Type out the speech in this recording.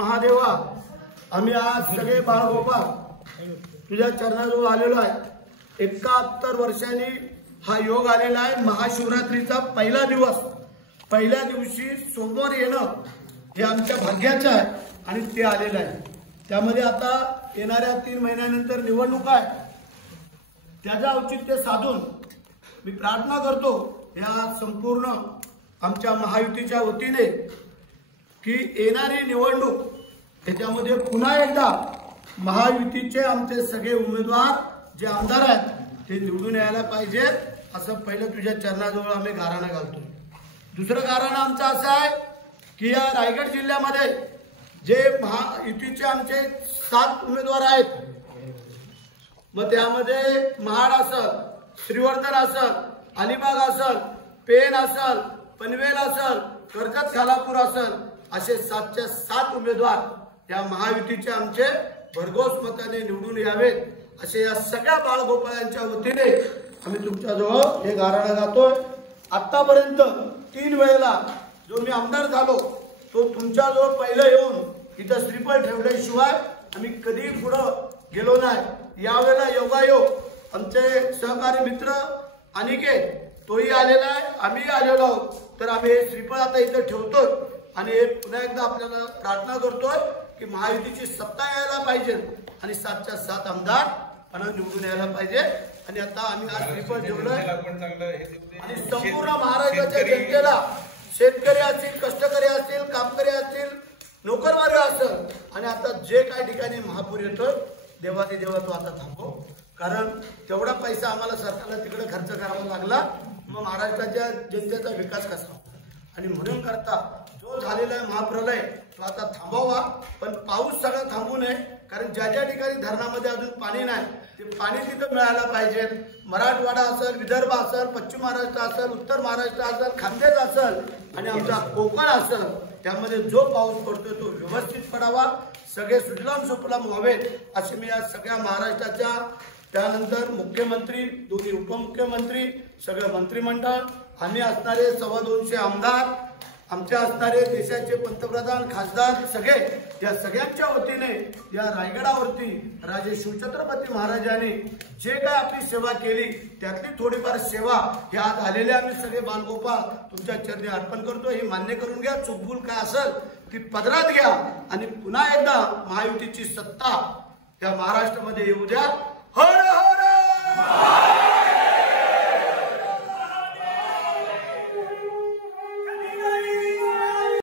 महादेवा, आम्ही आज सगळे बाळगोपाळ तुझ्या चरणाजवळ आलेलो आहे। 71 वर्षांनी हा योग आलेला आहे। महाशिवरात्रीचा पहिला दिवस, पहिल्या दिवशी सोमवार येणं हे आमच्या भाग्याचं आहे आणि ते आलेलं आहे। त्यामध्ये आता येणाऱ्या 3 महिन्यानंतर निवडणूक आहे। त्याचं औचित्य साधून मी प्रार्थना करतो या संपूर्ण आमच्या महायुतीच्या वतीने की येणारी निवडणूक त्याच्यामध्ये पुन्हा एकदा महायुतीचे आमचे सगळे उमेदवार जे आमदार आहेत ते निवडून यायला पाहिजे, असं पहिलं तुझ्या चरणाजवळ आम्ही गाराणा घालतो। दुसरं गाराणं आमचं असं आहे की या रायगड जिल्ह्यामध्ये जे महायुतीचे आमचे 7 उमेदवार आहेत, मग त्यामध्ये महाड असल, श्रीवर्धन असल, अलिबाग असल, पेन असल, पनवेल असल, कर्जत खालापूर असल, असे 7च्या 7 उमेदवार या महायुतीचे आमचे भरघोस मताने निवडून यावेत असे या सगळ्या बाळगोपाळांच्या वतीने आम्ही तुमच्याजवळ हे गाराणा गातोय। आतापर्यंत 3 वेळेला जो मी आमदार झालो तो तुमच्याजवळ पहिलं येऊन इथं श्रीफळ ठेवल्याशिवाय आम्ही कधी पुढं गेलो नाही। यावेळेला योगायोग आमचे सहकारी मित्र अनिकेत तोही आलेला आहे, आम्ही आलेलो आहोत, तर आम्ही हे श्रीफळ आता इथं ठेवतोय आणि पुन्हा एकदा आपल्याला प्रार्थना करतोय की महायुतीची सत्ता यायला पाहिजे आणि 7च्या 7 आमदार पुन्हा निवडून यायला पाहिजे। आणि आता आम्ही आज श्रीफळ ठेवलोय आणि संपूर्ण महाराष्ट्राच्या जनतेला, शेतकरी असतील, कष्टकरी असतील, कामकरी असतील, नोकरवर्ग असेल आणि आता जे काही ठिकाणी महापूर येतोय देवाने देवा तो आता थांबव, कारण तेवढा पैसा आम्हाला सरकारला तिकडे खर्च करावा लागला, मग महाराष्ट्राच्या जनतेचा विकास कसा? आणि म्हणून करता जो झालेला आहे महाप्रलय तो आता थांबवा, पण पाऊस सगळा थांबू नये, कारण ज्या ज्या ठिकाणी धरणामध्ये अजून पाणी नाही ते पाणी तिथं मिळायला पाहिजे। मराठवाडा असेल, विदर्भ असेल, पश्चिम महाराष्ट्र असेल, उत्तर महाराष्ट्र असेल, खानदेश असेल आणि आमचा कोकण असेल, त्यामध्ये जो पाऊस पडतोय तो व्यवस्थित पडावा, सगळे सुजलाम सुफलाम व्हावे असे मी या सगळ्या महाराष्ट्राच्या, त्यानंतर मुख्यमंत्री, दोन्ही उपमुख्यमंत्री, सगळं मंत्रिमंडळ, आम्ही असणारे 225 आमदार, आमचे असणारे देशाचे पंतप्रधान, खासदार सगळे, या सगळ्यांच्या वतीने या रायगडावरती राजे शिवछत्रपती महाराजांनी जे काय आपली सेवा केली त्यातली थोडीफार सेवा हे आज आलेले आम्ही सगळे बालगोपाळ तुमच्या चरणी अर्पण करतो। हे मान्य करून घ्या, चुकभूल काय असेल ती पदरात घ्या आणि पुन्हा एकदा महायुतीची सत्ता या महाराष्ट्रामध्ये येऊ द्या। हर